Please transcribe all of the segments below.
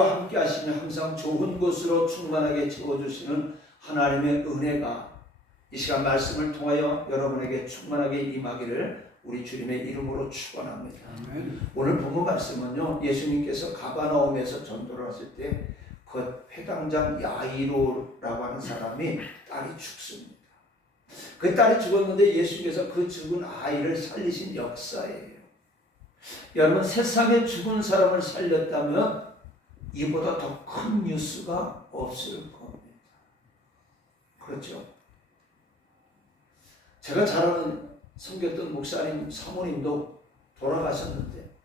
함께 하시며 항상 좋은 것으로 충만하게 채워주시는 하나님의 은혜가 이 시간 말씀을 통하여 여러분에게 충만하게 임하기를 우리 주님의 이름으로 축원합니다. 오늘 본문 말씀은요, 예수님께서 가버나움에서 전도를 하실 때 그 회당장 야이로라고 하는 사람이 딸이 죽습니다. 그 딸이 죽었는데 예수님께서 그 죽은 아이를 살리신 역사예요. 여러분, 세상에 죽은 사람을 살렸다면 이보다 더 큰 뉴스가 없을 겁니다. 그렇죠? 제가 잘 아는 섬겼던 목사님 사모님도 돌아가셨는데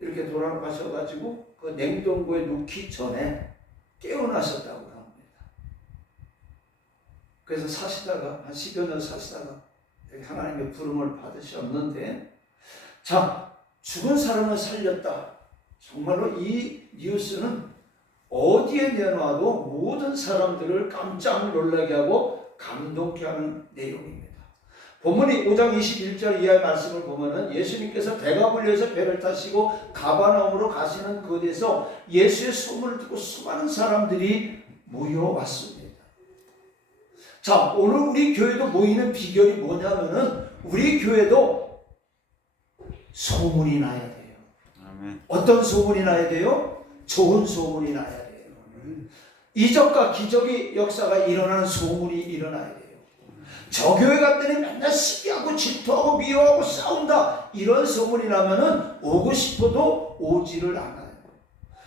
이렇게 돌아가셔가지고 그 냉동고에 넣기 전에 깨어나셨다고 합니다. 그래서 사시다가 한 10여 년 사시다가 하나님의 부름을 받으셨는데, 자, 죽은 사람을 살렸다. 정말로 이 뉴스는 어디에 내놔도 모든 사람들을 깜짝 놀라게 하고 감동케 하는 내용입니다. 본문이 5장 21절 이하의 말씀을 보면은 예수님께서 대가불리에서 배를 타시고 가버나움으로 가시는 그곳에서 예수의 소문을 듣고 수많은 사람들이 모여왔습니다. 자, 오늘 우리 교회도 모이는 비결이 뭐냐면은 우리 교회도 소문이 나야 돼요. 아멘. 어떤 소문이 나야 돼요? 좋은 소문이 나야 돼요. 이적과 기적의 역사가 일어나는 소문이 일어나야 돼요. 저 교회 갔더니 맨날 시기하고 질투하고 미워하고 싸운다, 이런 소문이 나면은 오고 싶어도 오지를 않아요.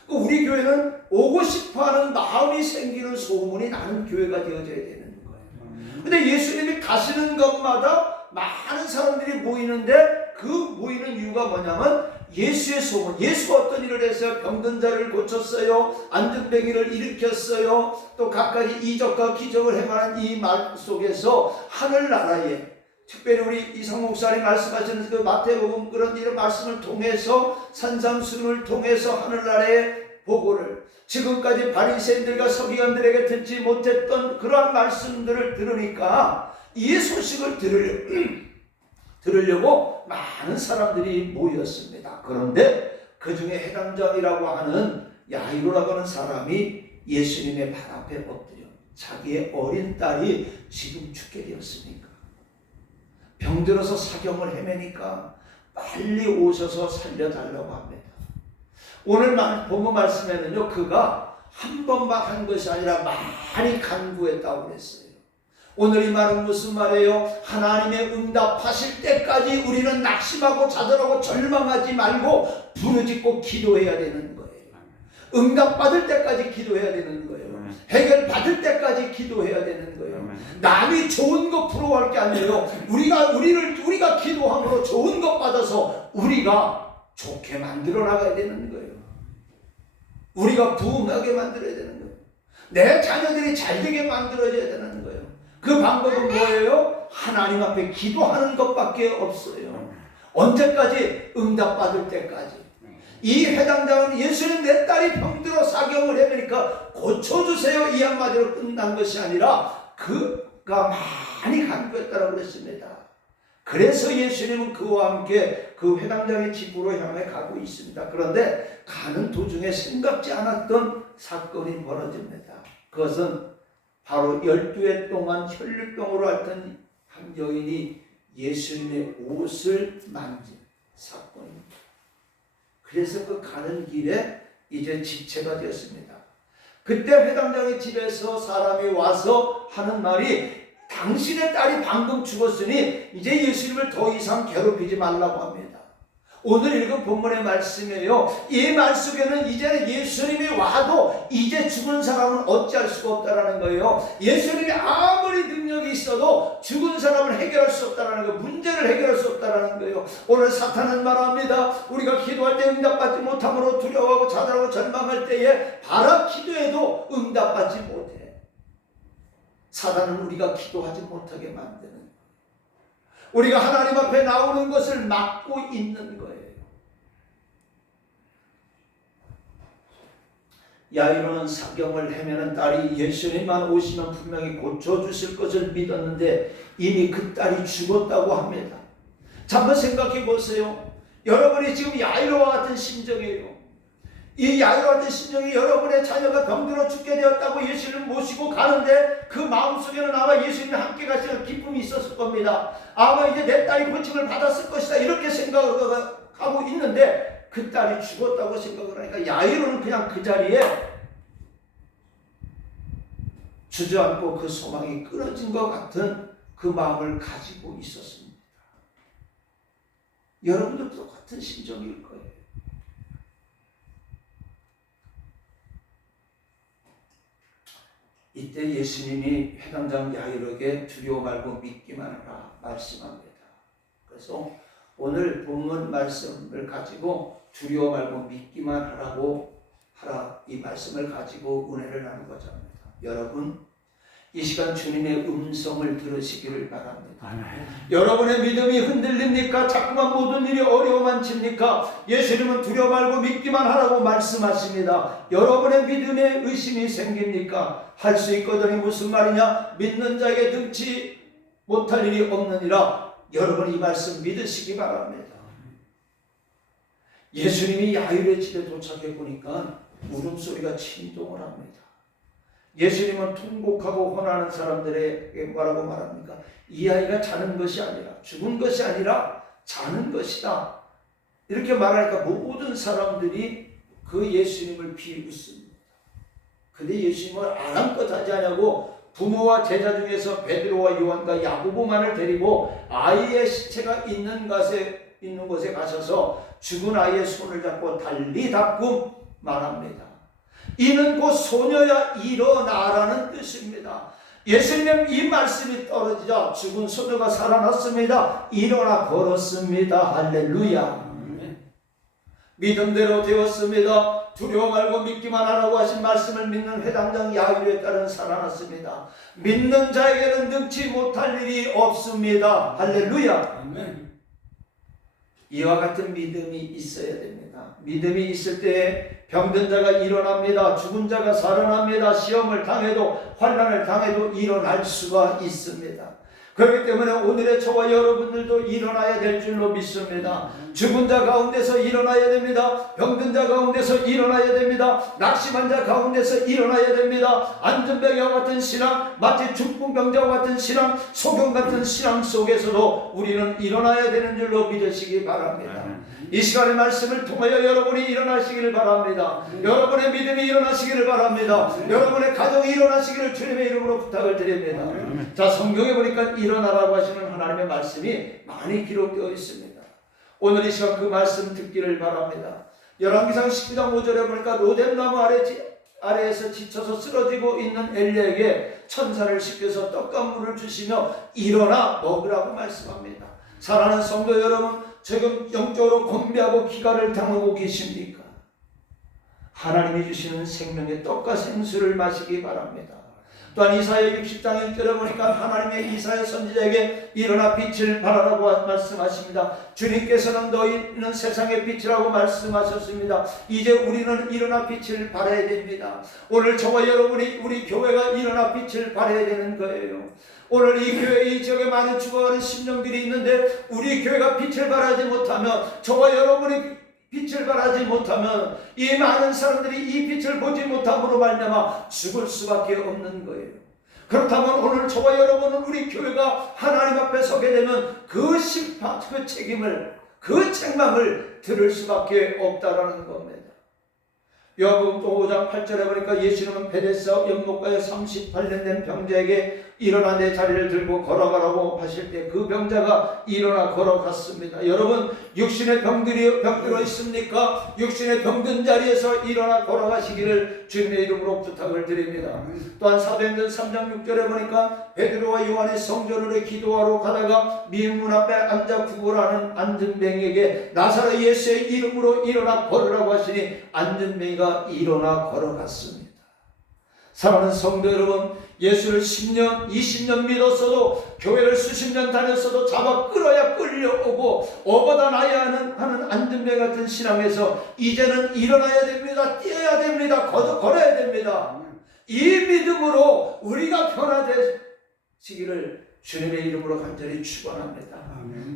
우리 교회는 오고 싶어하는 마음이 생기는 소문이 나는 교회가 되어져야 되는 거예요. 근데 예수님이 가시는 것마다 많은 사람들이 모이는데 그 모이는 이유가 뭐냐면 예수의 소문. 예수가 어떤 일을 했어요? 병든 자를 고쳤어요. 안전병이를 일으켰어요. 또 각가지 이적과 기적을 행하는 이 말 속에서 하늘나라에, 특별히 우리 이상 목사님 말씀하시는 그 마태복음 그런 이런 말씀을 통해서 산상수훈을 통해서 하늘나라의 보고를, 지금까지 바리새인들과 서기관들에게 듣지 못했던 그러한 말씀들을 들으니까 이 소식을 들으려고 많은 사람들이 모였습니다. 그런데 그 중에 해당장이라고 하는 야이로라고 하는 사람이 예수님의 발 앞에 엎드려 자기의 어린 딸이 지금 죽게 되었으니까, 병들어서 사경을 헤매니까 빨리 오셔서 살려달라고 합니다. 오늘 본문 말씀에는요, 그가 한 번만 한 것이 아니라 많이 간구했다고 그랬어요. 오늘 이 말은 무슨 말이에요? 하나님의 응답하실 때까지 우리는 낙심하고 좌절하고 절망하지 말고 부르짖고 기도해야 되는 거예요. 응답받을 때까지 기도해야 되는 거예요. 해결받을 때까지 기도해야 되는 거예요. 남이 좋은 거 부러워할 게 아니에요. 우리가 기도함으로 좋은 것 받아서 우리가 좋게 만들어 나가야 되는 거예요. 우리가 부흥하게 만들어야 되는 거예요. 내 자녀들이 잘되게 만들어져야 되는 거예요. 그 방법은 뭐예요? 하나님 앞에 기도하는 것밖에 없어요. 언제까지? 응답받을 때까지. 이 해당장은 예수님 내 딸이 병들어 사경을 해보니까 고쳐주세요, 이 한마디로 끝난 것이 아니라 그가 많이 간구했다고 그랬습니다. 그래서 예수님은 그와 함께 그 회당장의 집으로 향해 가고 있습니다. 그런데 가는 도중에 생각지 않았던 사건이 벌어집니다. 그것은 바로 12해 동안 혈류병으로 앓던 한 여인이 예수님의 옷을 만진 사건입니다. 그래서 그 가는 길에 이제 지체가 되었습니다. 그때 회당장의 집에서 사람이 와서 하는 말이, 당신의 딸이 방금 죽었으니 이제 예수님을 더 이상 괴롭히지 말라고 합니다. 오늘 읽은 본문의 말씀이에요. 이 말 속에는 이제는 예수님이 와도 이제 죽은 사람은 어찌할 수가 없다라는 거예요. 예수님이 아무리 능력이 있어도 죽은 사람을 해결할 수 없다라는 거예요. 문제를 해결할 수 없다라는 거예요. 오늘 사탄은 말합니다. 우리가 기도할 때 응답받지 못함으로 두려워하고 좌절하고 절망할 때에 바라 기도해도 응답받지 못해. 사단은 우리가 기도하지 못하게 만드는 거예요. 우리가 하나님 앞에 나오는 것을 막고 있는 거예요. 야이로는 사경을 헤매는 딸이 예수님만 오시면 분명히 고쳐주실 것을 믿었는데 이미 그 딸이 죽었다고 합니다. 자, 한번 생각해 보세요. 여러분이 지금 야이로와 같은 심정이에요. 이 야이로 같은 심정이 여러분의 자녀가 병들어 죽게 되었다고 예수님을 모시고 가는데 그 마음속에는 아마 예수님과 함께 가시는 기쁨이 있었을 겁니다. 아마 이제 내 딸이 고침을 받았을 것이다 이렇게 생각을 하고 있는데 그 딸이 죽었다고 생각을 하니까 야이로는 그냥 그 자리에 주저앉고 그 소망이 끊어진 것 같은 그 마음을 가지고 있었습니다. 여러분들도 똑같은 심정일 거예요. 이때 예수님이 회당장 야이로에게 두려워 말고 믿기만 하라 말씀합니다. 그래서 오늘 본문 말씀을 가지고 두려워 말고 믿기만 하라고 하라 이 말씀을 가지고 은혜를 나누고자 합니다. 여러분 이 시간 주님의 음성을 들으시기를 바랍니다. 여러분의 믿음이 흔들립니까? 자꾸만 모든 일이 어려워만 칩니까? 예수님은 두려워 말고 믿기만 하라고 말씀하십니다. 여러분의 믿음에 의심이 생깁니까? 할 수 있거든이 무슨 말이냐? 믿는 자에게 능치 못할 일이 없느니라. 여러분 이 말씀 믿으시기 바랍니다. 예수님이 야이로의 집에 도착해 보니까 울음소리가 진동을 합니다. 예수님은 통곡하고 혼하는 사람들에게 뭐라고 말합니까? 이 아이가 자는 것이 아니라 죽은 것이 아니라 자는 것이다. 이렇게 말하니까 모든 사람들이 그 예수님을 비웃습니다. 근데 예수님을 아랑껏 하지 않냐고 부모와 제자 중에서 베드로와 요한과 야고보만을 데리고 아이의 시체가 있는 곳에 가셔서 죽은 아이의 손을 잡고 달리 닦고 말합니다. 이는 곧 소녀야 일어나라는 뜻입니다. 예수님의 이 말씀이 떨어지자 죽은 소녀가 살아났습니다. 일어나 걸었습니다. 할렐루야. 믿음대로 되었습니다. 두려워 말고 믿기만 하라고 하신 말씀을 믿는 회당장 야이로에 따른 살아났습니다. 믿는 자에게는 능치 못할 일이 없습니다. 할렐루야. 아멘. 이와 같은 믿음이 있어야 됩니다. 믿음이 있을 때 병든 자가 일어납니다. 죽은 자가 살아납니다. 시험을 당해도 환난을 당해도 일어날 수가 있습니다. 그렇기 때문에 오늘의 저와 여러분들도 일어나야 될 줄로 믿습니다. 죽은 자 가운데서 일어나야 됩니다. 병든 자 가운데서 일어나야 됩니다. 낙심한 자 가운데서 일어나야 됩니다. 안전병과 같은 신앙, 마치 중풍병자와 같은 신앙, 소경 같은 신앙 속에서도 우리는 일어나야 되는 줄로 믿으시기 바랍니다. 이 시간의 말씀을 통하여 여러분이 일어나시기를 바랍니다. 여러분의 믿음이 일어나시기를 바랍니다. 여러분의 가정이 일어나시기를 주님의 이름으로 부탁을 드립니다. 자, 성경에 보니까 일어나라고 하시는 하나님의 말씀이 많이 기록되어 있습니다. 오늘 이 시간 그 말씀 듣기를 바랍니다. 열왕기상 19장 5절에 보니까 로뎀나무 아래에서 지쳐서 쓰러지고 있는 엘리야에게 천사를 시켜서 떡과 물을 주시며 일어나 먹으라고 말씀합니다. 사랑하는 성도 여러분, 지금 영적으로 곤비하고 기가를 당하고 계십니까? 하나님이 주시는 생명의 떡과 생수를 마시기 바랍니다. 또한 이사야 60장 1절에 보니까 하나님의 이사야 선지자에게 일어나 빛을 발하라고 말씀하십니다. 주님께서는 너희는 세상의 빛이라고 말씀하셨습니다. 이제 우리는 일어나 빛을 발해야 됩니다. 오늘 저와 여러분이 우리 교회가 일어나 빛을 발해야 되는 거예요. 오늘 이 교회 이 지역에 많은 죽어가는 심령들이 있는데 우리 교회가 빛을 발하지 못하면 저와 여러분이 빛을 발하지 못하면 이 많은 사람들이 이 빛을 보지 못함으로 말미암아 죽을 수밖에 없는 거예요. 그렇다면 오늘 저와 여러분은 우리 교회가 하나님 앞에 서게 되면 그 심판, 그 책임을, 그 책망을 들을 수밖에 없다라는 겁니다. 요한복음 5장 8절에 보니까 예수님은 베데스다 연못가에 38년 된 병자에게 일어나 내 자리를 들고 걸어가라고 하실 때 그 병자가 일어나 걸어갔습니다. 여러분 육신의 병들어 있습니까? 육신의 병든 자리에서 일어나 걸어가시기를 주님의 이름으로 부탁을 드립니다. 또한 사도행전 3장 6절에 보니까 베드로와 요한이 성전으로 기도하러 가다가 미문 앞에 앉아 구걸하는 안전뱅이에게 나사렛 예수의 이름으로 일어나 걸으라고 하시니 안전뱅이가 일어나 걸어갔습니다. 사랑하는 성도 여러분, 예수를 10년, 20년 믿었어도 교회를 수십 년 다녔어도 잡아 끌어야 끌려오고 어거다 놔야 하는 안전뱅이 같은 신앙에서 이제는 일어나야 됩니다. 뛰어야 됩니다. 걸어야 됩니다. 이 믿음으로 우리가 변화되시기를 주님의 이름으로 간절히 축원합니다.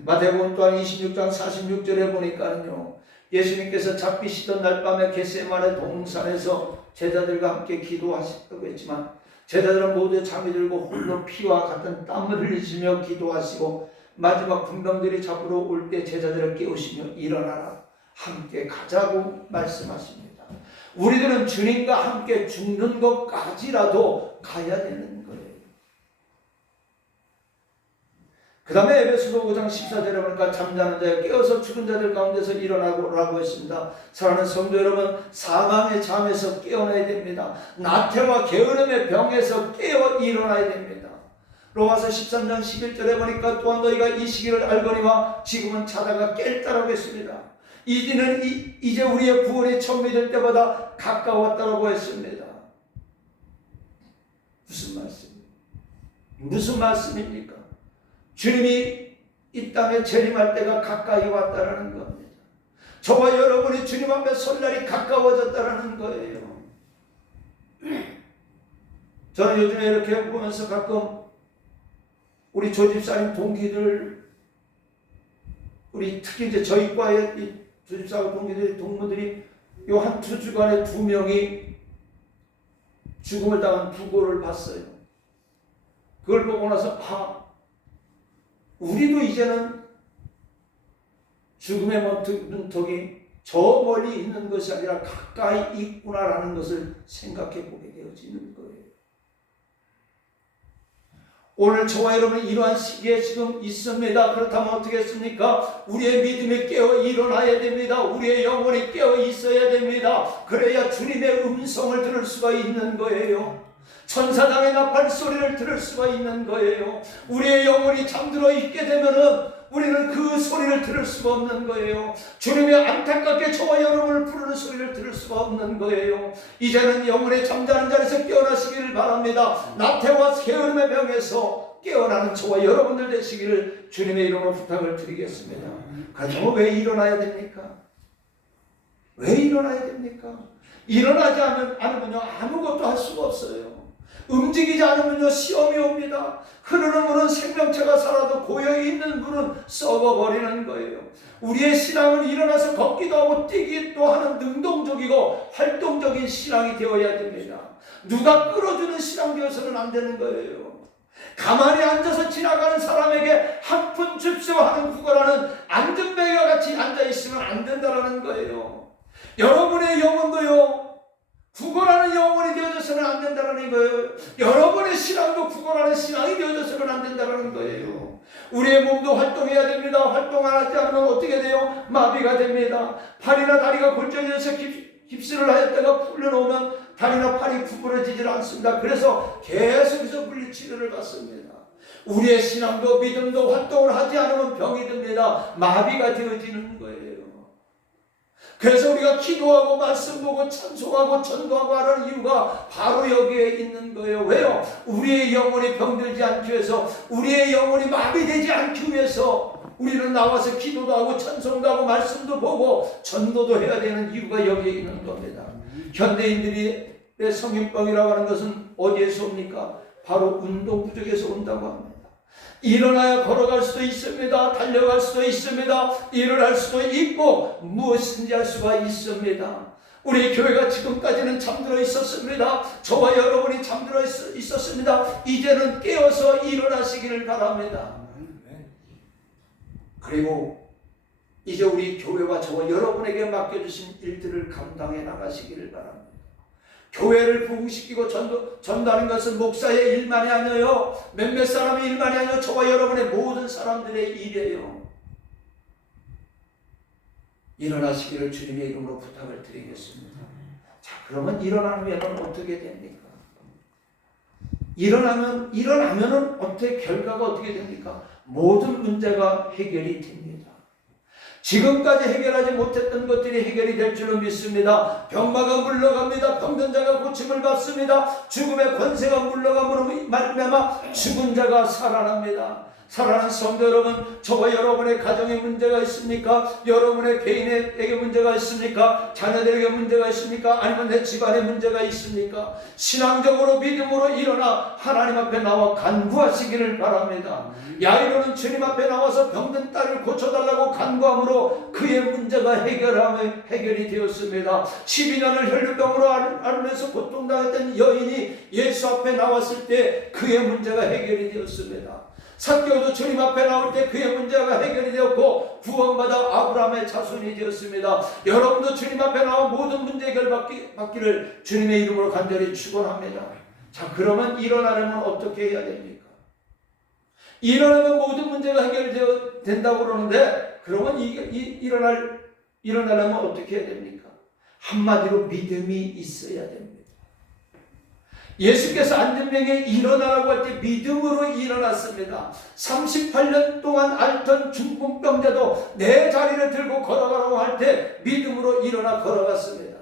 마태복음 또한 26장 46절에 보니까는요, 예수님께서 잡히시던 날 밤에 겟세마네 동산에서 제자들과 함께 기도하셨다고 했지만 제자들은 모두 잠이 들고 홀로 피와 같은 땀을 흘리시며 기도하시고 마지막 군병들이 잡으러 올 때 제자들을 깨우시며 일어나라 함께 가자고 말씀하십니다. 우리들은 주님과 함께 죽는 것까지라도 가야 되는 거예요. 그 다음에 에베소서 5장 14절에 보니까 잠자는 자에 깨어서 죽은 자들 가운데서 일어나라고 했습니다. 사랑하는 성도 여러분, 사망의 잠에서 깨어나야 됩니다. 나태와 게으름의 병에서 깨어 일어나야 됩니다. 로마서 13장 11절에 보니까 또한 너희가 이 시기를 알거니와 지금은 자다가 깰다라고 했습니다. 이제는 이제 우리의 구원이 처음이 될 때보다 가까웠다라고 했습니다. 무슨 말씀입니까? 주님이 이 땅에 재림할 때가 가까이 왔다라는 겁니다. 저와 여러분이 주님 앞에 설 날이 가까워졌다라는 거예요. 저는 요즘에 이렇게 보면서 가끔 우리 조집사님 동기들, 우리 특히 이제 저희 과의 이 조집사 동기들, 동무들이 요 한 두 주간에 2명이 죽음을 당한 부고를 봤어요. 그걸 보고 나서 우리도 이제는 죽음의 문턱이 저 멀리 있는 것이 아니라 가까이 있구나라는 것을 생각해 보게 되어지는 거예요. 오늘 저와 여러분은 이러한 시기에 지금 있습니다. 그렇다면 어떻게 했습니까? 우리의 믿음이 깨어 일어나야 됩니다. 우리의 영혼이 깨어 있어야 됩니다. 그래야 주님의 음성을 들을 수가 있는 거예요. 천사장의 나팔 소리를 들을 수가 있는 거예요. 우리의 영혼이 잠들어 있게 되면은 우리는 그 소리를 들을 수가 없는 거예요. 주님의 안타깝게 저와 여러분을 부르는 소리를 들을 수가 없는 거예요. 이제는 영혼의 잠자는 자리에서 깨어나시기를 바랍니다. 나태와 게으름의 병에서 깨어나는 저와 여러분들 되시기를 주님의 이름으로 부탁을 드리겠습니다. 그렇다면 왜 일어나야 됩니까? 왜 일어나야 됩니까? 일어나지 않으면요 아무것도 할 수가 없어요. 움직이지 않으면요 시험이 옵니다. 흐르는 물은 생명체가 살아도 고여있는 물은 썩어버리는 거예요. 우리의 신앙은 일어나서 걷기도 하고 뛰기도 하는 능동적이고 활동적인 신앙이 되어야 됩니다. 누가 끌어주는 신앙 되어서는 안 되는 거예요. 가만히 앉아서 지나가는 사람에게 한 푼 줍쇼 하는 구걸하는 안전뱅이와 같이 앉아있으면 안 된다는 거예요. 여러분의 영혼도요 구걸하는 영혼이 되어져서는 안 된다는 거예요. 여러분의 신앙도 구걸하는 신앙이 되어져서는 안 된다는 거예요. 우리의 몸도 활동해야 됩니다. 활동하지 않으면 어떻게 돼요? 마비가 됩니다. 팔이나 다리가 골절해서 깁스를 하였다가 풀려놓으면 다리나 팔이 구부러지질 않습니다. 그래서 계속해서 물리치료를 받습니다. 우리의 신앙도 믿음도 활동을 하지 않으면 병이 듭니다. 마비가 되어지는 거예요. 그래서 우리가 기도하고 말씀 보고 찬송하고 전도하고 하는 이유가 바로 여기에 있는 거예요. 왜요? 우리의 영혼이 병들지 않기 위해서, 우리의 영혼이 마비되지 않기 위해서 우리는 나와서 기도도 하고 찬송도 하고 말씀도 보고 전도도 해야 되는 이유가 여기에 있는 겁니다. 현대인들의 성인병이라고 하는 것은 어디에서 옵니까? 바로 운동 부족에서 온다고 합니다. 일어나야 걸어갈 수도 있습니다. 달려갈 수도 있습니다. 일을 할 수도 있고 무엇인지 할 수가 있습니다. 우리 교회가 지금까지는 잠들어 있었습니다. 저와 여러분이 잠들어 있었습니다. 이제는 깨어서 일어나시기를 바랍니다. 그리고 이제 우리 교회와 저와 여러분에게 맡겨주신 일들을 감당해 나가시기를 바랍니다. 교회를 부흥시키고 전도하는 것은 목사의 일만이 아니에요. 몇몇 사람의 일만이 아니에요. 저와 여러분의 모든 사람들의 일이에요. 일어나시기를 주님의 이름으로 부탁을 드리겠습니다. 자, 그러면 일어나면 어떻게 됩니까? 일어나면 어떻게 결과가 어떻게 됩니까? 모든 문제가 해결이 됩니다. 지금까지 해결하지 못했던 것들이 해결이 될 줄은 믿습니다. 병마가 물러갑니다. 병든 자가 고침을 받습니다. 죽음의 권세가 물러감으로 말미암아 죽은 자가 살아납니다. 사랑하는 성도 여러분, 저와 여러분의 가정에 문제가 있습니까? 여러분의 개인에게 문제가 있습니까? 자녀들에게 문제가 있습니까? 아니면 내 집안에 문제가 있습니까? 신앙적으로 믿음으로 일어나 하나님 앞에 나와 간구하시기를 바랍니다. 야이로는 주님 앞에 나와서 병든 딸을 고쳐달라고 간구함으로 그의 문제가 해결이 되었습니다. 12년을 혈류병으로 앓으면서 고통당했던 여인이 예수 앞에 나왔을 때 그의 문제가 해결이 되었습니다. 삭개오도 주님 앞에 나올 때 그의 문제가 해결이 되었고 구원받아 아브라함의 자손이 되었습니다. 여러분도 주님 앞에 나와 모든 문제 해결받기를 주님의 이름으로 간절히 축원합니다. 자, 그러면 일어나려면 어떻게 해야 됩니까? 일어나면 모든 문제가 해결되어 된다고 그러는데, 그러면 일어나려면 어떻게 해야 됩니까? 한마디로 믿음이 있어야 됩니다. 예수께서 안전병에 일어나라고 할 때 믿음으로 일어났습니다. 38년 동안 앓던 중풍병자도 내 자리를 들고 걸어가라고 할 때 믿음으로 일어나 걸어갔습니다.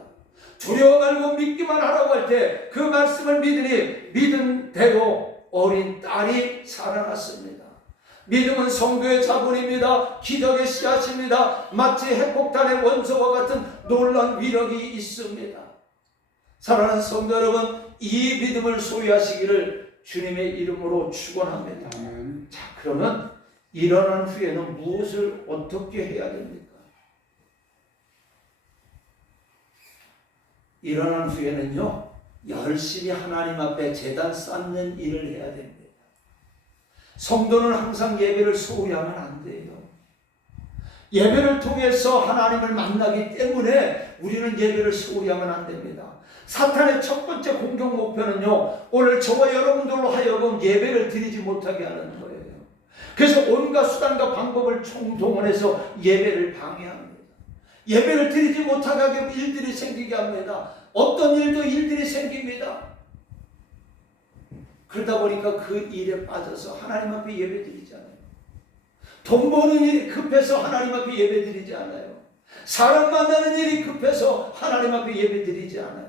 두려워 말고 믿기만 하라고 할 때 그 말씀을 믿으니 믿음대로 어린 딸이 살아났습니다. 믿음은 성도의 자본입니다. 기적의 씨앗입니다. 마치 핵폭탄의 원소와 같은 놀라운 위력이 있습니다. 사랑하는 성도 여러분, 이 믿음을 소유하시기를 주님의 이름으로 축원합니다. 자, 그러면 일어난 후에는 무엇을 어떻게 해야 됩니까? 일어난 후에는요, 열심히 하나님 앞에 제단 쌓는 일을 해야 됩니다. 성도는 항상 예배를 소홀히하면 안 돼요. 예배를 통해서 하나님을 만나기 때문에 우리는 예배를 소홀히하면 안 됩니다. 사탄의 첫 번째 공격 목표는요, 오늘 저와 여러분들로 하여금 예배를 드리지 못하게 하는 거예요. 그래서 온갖 수단과 방법을 총동원해서 예배를 방해합니다. 예배를 드리지 못하게 하게 일들이 생기게 합니다. 어떤 일들이 생깁니다. 그러다 보니까 그 일에 빠져서 하나님 앞에 예배 드리지 않아요. 돈 버는 일이 급해서 하나님 앞에 예배 드리지 않아요. 사람 만나는 일이 급해서 하나님 앞에 예배 드리지 않아요.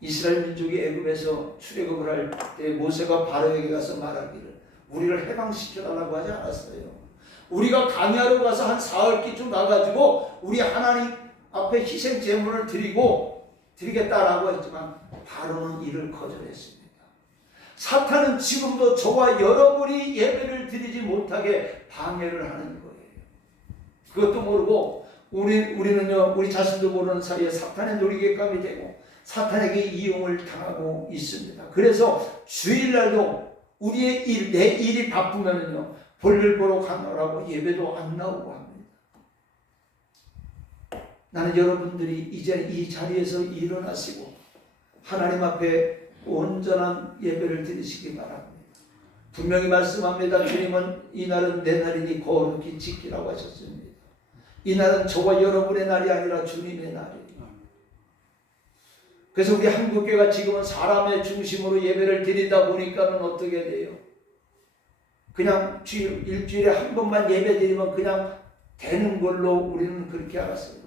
이스라엘 민족이 애굽에서 출애굽을 할 때 모세가 바로에게 가서 말하기를 우리를 해방시켜달라고 하지 않았어요. 우리가 광야로 가서 한 사흘기쯤 가가지고 우리 하나님 앞에 희생 제물을 드리겠다라고 했지만 바로는 이를 거절했습니다. 사탄은 지금도 저와 여러분이 예배를 드리지 못하게 방해를 하는 거예요. 그것도 모르고 우리는요, 우리 자신도 모르는 사이에 사탄의 놀이개감이 되고 사탄에게 이용을 당하고 있습니다. 그래서 주일날도 우리의 내 일이 바쁘면요, 볼일 보러 가느라고 예배도 안 나오고 합니다. 나는 여러분들이 이제 이 자리에서 일어나시고 하나님 앞에 온전한 예배를 드리시기 바랍니다. 분명히 말씀합니다. 주님은 이 날은 내 날이니 거룩히 지키라고 하셨습니다. 이 날은 저와 여러분의 날이 아니라 주님의 날이에요. 그래서 우리 한국교회가 지금은 사람의 중심으로 예배를 드리다 보니까는 어떻게 돼요? 그냥 일주일에 한 번만 예배 드리면 그냥 되는 걸로 우리는 그렇게 알았어요.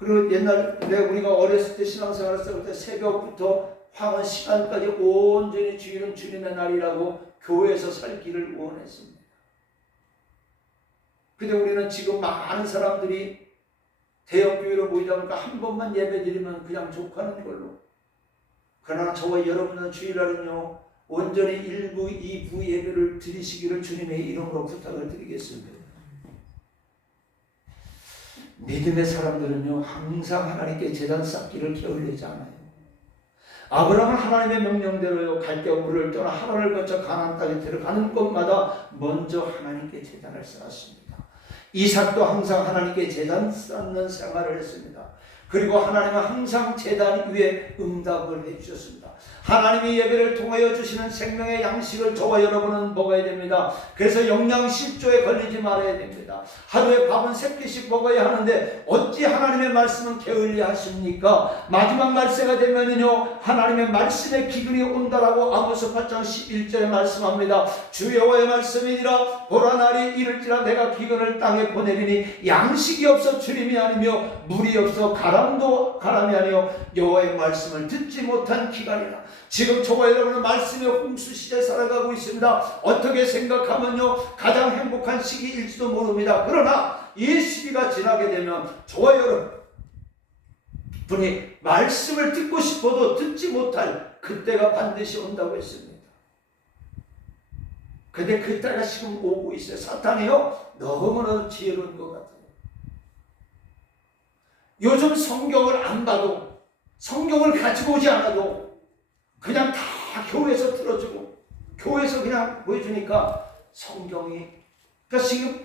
그리고 옛날에 우리가 어렸을 때 신앙생활을 했을 때 새벽부터 황혼 시간까지 온전히 주일은 주님의 날이라고 교회에서 살기를 원했습니다. 근데 우리는 지금 많은 사람들이 대형교회로 모이다 보니까 한 번만 예배 드리면 그냥 족하는 걸로. 그러나 저와 여러분은 주일날은요, 온전히 1부, 2부 예배를 드리시기를 주님의 이름으로 부탁을 드리겠습니다. 믿음의 사람들은요, 항상 하나님께 제단 쌓기를 게을리지 않아요. 아브라함은 하나님의 명령대로요, 갈대우를 떠나 하란을 거쳐 가나안 땅에 들어가는 곳마다 먼저 하나님께 제단을 쌓았습니다. 이삭도 항상 하나님께 제단 쌓는 생활을 했습니다. 그리고 하나님은 항상 제단 위에 응답을 해주셨습니다. 하나님이 예배를 통하여 주시는 생명의 양식을 저와 여러분은 먹어야 됩니다. 그래서 영양실조에 걸리지 말아야 됩니다. 하루에 밥은 3끼씩 먹어야 하는데 어찌 하나님의 말씀은 게을리 하십니까? 마지막 말세가 되면은요, 하나님의 말씀의 기근이 온다라고 아모스 8장 11절에 말씀합니다. 주 여호와의 말씀이니라 보라 날이 이를지라 내가 기근을 땅에 보내리니 양식이 없어 주림이 아니며 물이 없어 가라 바람도 바람이 아니요 여호와의 말씀을 듣지 못한 기간이라. 지금 저와 여러분은 말씀의 홍수 시대에 살아가고 있습니다. 어떻게 생각하면요 가장 행복한 시기일지도 모릅니다. 그러나 이 시기가 지나게 되면 저와 여러분이 말씀을 듣고 싶어도 듣지 못할 그때가 반드시 온다고 했습니다. 근데 그때가 지금 오고 있어요. 사탄이요 너무나 지혜로운 것 같아요. 요즘 성경을 안 봐도, 성경을 가지고 오지 않아도 그냥 다 교회에서 들어주고 교회에서 그냥 보여주니까 성경이, 그러니까 지금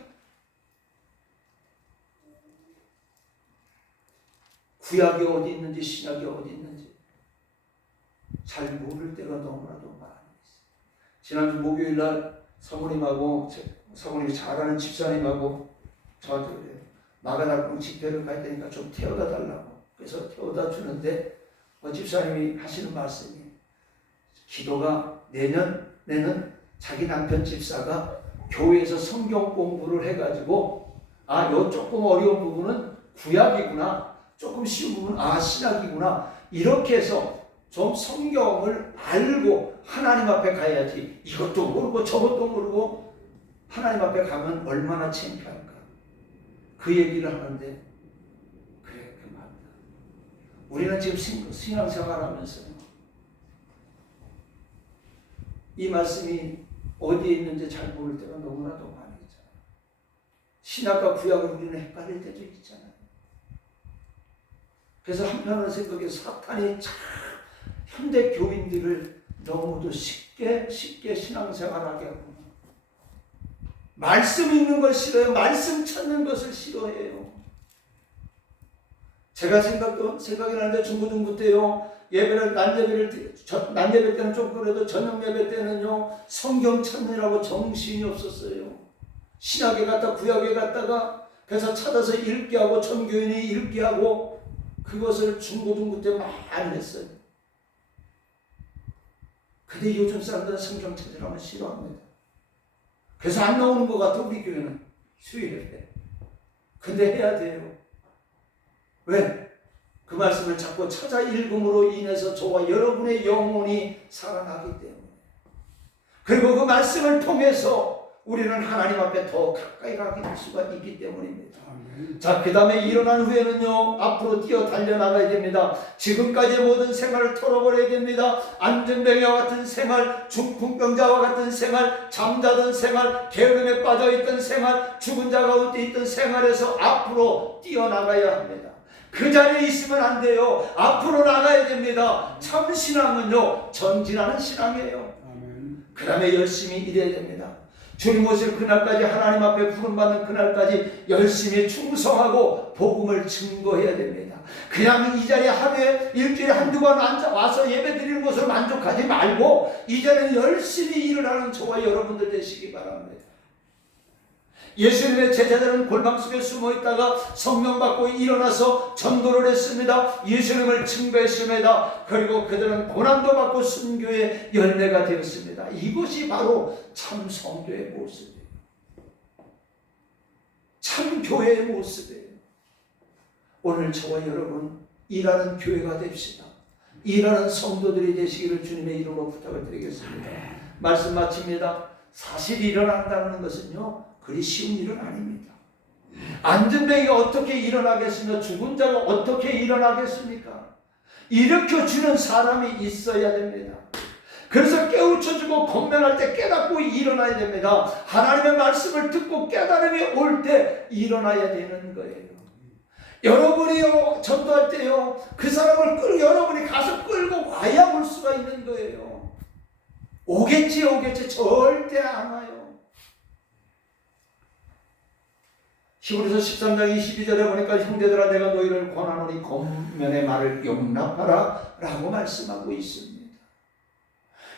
구약이 어디 있는지 신약이 어디 있는지 잘 모를 때가 너무나도 많이 있어요. 지난주 목요일날 사모님이 잘 아는 집사님하고 저한테 그래요. 마가다락 집회를 갈 테니까 좀 태워다 달라고. 그래서 태워다 주는데 집사님이 하시는 말씀이, 기도가 내년 자기 남편 집사가 교회에서 성경 공부를 해가지고 요 조금 어려운 부분은 구약이구나, 조금 쉬운 부분은 신약이구나, 이렇게 해서 좀 성경을 알고 하나님 앞에 가야지. 이것도 모르고 저것도 모르고 하나님 앞에 가면 얼마나 창피할까. 그 얘기를 하는데, 그래, 그 맞다. 우리는 지금 신앙생활 하면서 이 말씀이 어디에 있는지 잘 모를 때가 너무나도 많이 있잖아요. 신약과 구약을 우리는 헷갈릴 때도 있잖아요. 그래서 한편으로 생각해 사탄이 참 현대 교인들을 너무도 쉽게 신앙생활하게 하고, 말씀 읽는 걸 싫어해요. 말씀 찾는 것을 싫어해요. 제가 생각이 나는데 중고등부 때요, 낮 예배 때는 좀 그래도 저녁 예배 때는요, 성경 찾느라고 정신이 없었어요. 신약에 갔다 구약에 갔다가 그래서 찾아서 읽게 하고 전교인이 읽게 하고 그것을 중고등부 때 많이 했어요. 근데 요즘 사람들은 성경 찾으라면 싫어합니다. 그래서 안 나오는 것 같아, 우리 교회는. 수요일에 때. 근데 해야 돼요. 왜? 그 말씀을 자꾸 찾아 읽음으로 인해서 저와 여러분의 영혼이 살아나기 때문에. 그리고 그 말씀을 통해서 우리는 하나님 앞에 더 가까이 가게 될 수가 있기 때문입니다. 자, 그 다음에 일어난 후에는요, 앞으로 뛰어 달려나가야 됩니다. 지금까지의 모든 생활을 털어버려야 됩니다. 안전병이와 같은 생활, 중풍병자와 같은 생활, 잠자던 생활, 게으름에 빠져있던 생활, 죽은 자 가운데 있던 생활에서 앞으로 뛰어나가야 합니다. 그 자리에 있으면 안 돼요. 앞으로 나가야 됩니다. 참 신앙은요, 전진하는 신앙이에요. 그 다음에 열심히 일해야 됩니다. 주님 오실 그날까지, 하나님 앞에 부름받는 그날까지 열심히 충성하고 복음을 증거해야 됩니다. 그냥 이 자리에 하루에 일주일에 한두 번 와서 예배 드리는 것으로 만족하지 말고 이제는 열심히 일을 하는 저와 여러분들 되시기 바랍니다. 예수님의 제자들은 골방 속에 숨어 있다가 성령 받고 일어나서 전도를 했습니다. 예수님을 증거했습니다. 그리고 그들은 고난도 받고 순교의 열매가 되었습니다. 이것이 바로 참 성교의 모습이에요. 참 교회의 모습이에요. 오늘 저와 여러분 일하는 교회가 됩시다. 일하는 성도들이 되시기를 주님의 이름으로 부탁을 드리겠습니다. 말씀 마칩니다. 사실 일어난다는 것은요, 그리 쉬운 일은 아닙니다. 안전병이 어떻게 일어나겠습니까? 죽은 자가 어떻게 일어나겠습니까? 일으켜주는 사람이 있어야 됩니다. 그래서 깨우쳐주고 건면할 때 깨닫고 일어나야 됩니다. 하나님의 말씀을 듣고 깨달음이 올 때 일어나야 되는 거예요. 여러분이요, 전도할 때요, 그 사람을 여러분이 가서 끌고 와야 올 수가 있는 거예요. 오겠지 절대 안 와요. 히브리서 13장 22절에 보니까 형제들아 내가 너희를 권하노니 권면의 말을 용납하라 라고 말씀하고 있습니다.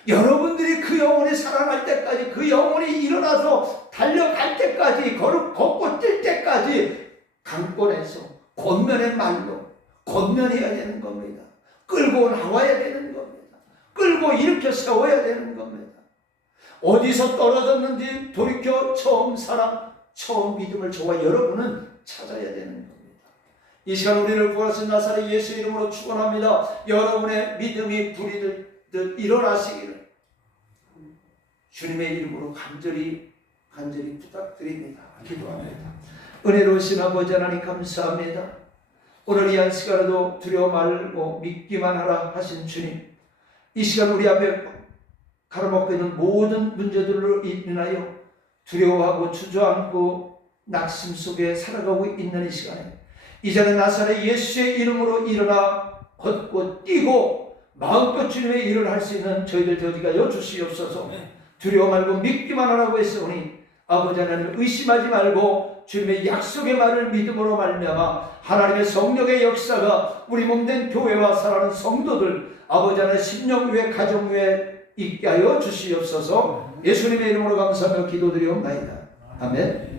여러분들이 그 영혼이 살아날 때까지, 그 영혼이 일어나서 달려갈 때까지, 걷고 뛸 때까지 강권해서 권면의 말로 권면해야 되는 겁니다. 끌고 나와야 되는 겁니다. 끌고 일으켜 세워야 되는 겁니다. 어디서 떨어졌는지 돌이켜 처음 믿음을 저와 여러분은 찾아야 되는 겁니다. 이 시간 우리를 구하신 나사렛 예수 이름으로 축원합니다. 여러분의 믿음이 불이듯 일어나시기를 주님의 이름으로 간절히 부탁드립니다. 기도합니다. 은혜로우신 아버지 하나님 감사합니다. 오늘 이 한 시간에도 두려워 말고 믿기만 하라 하신 주님, 이 시간 우리 앞에 가로막고 있는 모든 문제들로 인하여 두려워하고 주저앉고 낙심 속에 살아가고 있는 이 시간에 이제는 나사렛 예수의 이름으로 일어나 걷고 뛰고 마음껏 주님의 일을 할 수 있는 저희들 되게 하여 주시옵소서. 두려워 말고 믿기만 하라고 했으니 아버지 하나님 의심하지 말고 주님의 약속의 말을 믿음으로 말미암아 하나님의 성령의 역사가 우리 몸된 교회와 살아가는 성도들 아버지 하나님 심령 위에 가정 위에 있게 하여 주시옵소서. 예수님의 이름으로 감사하며 기도드리옵나이다. 아멘.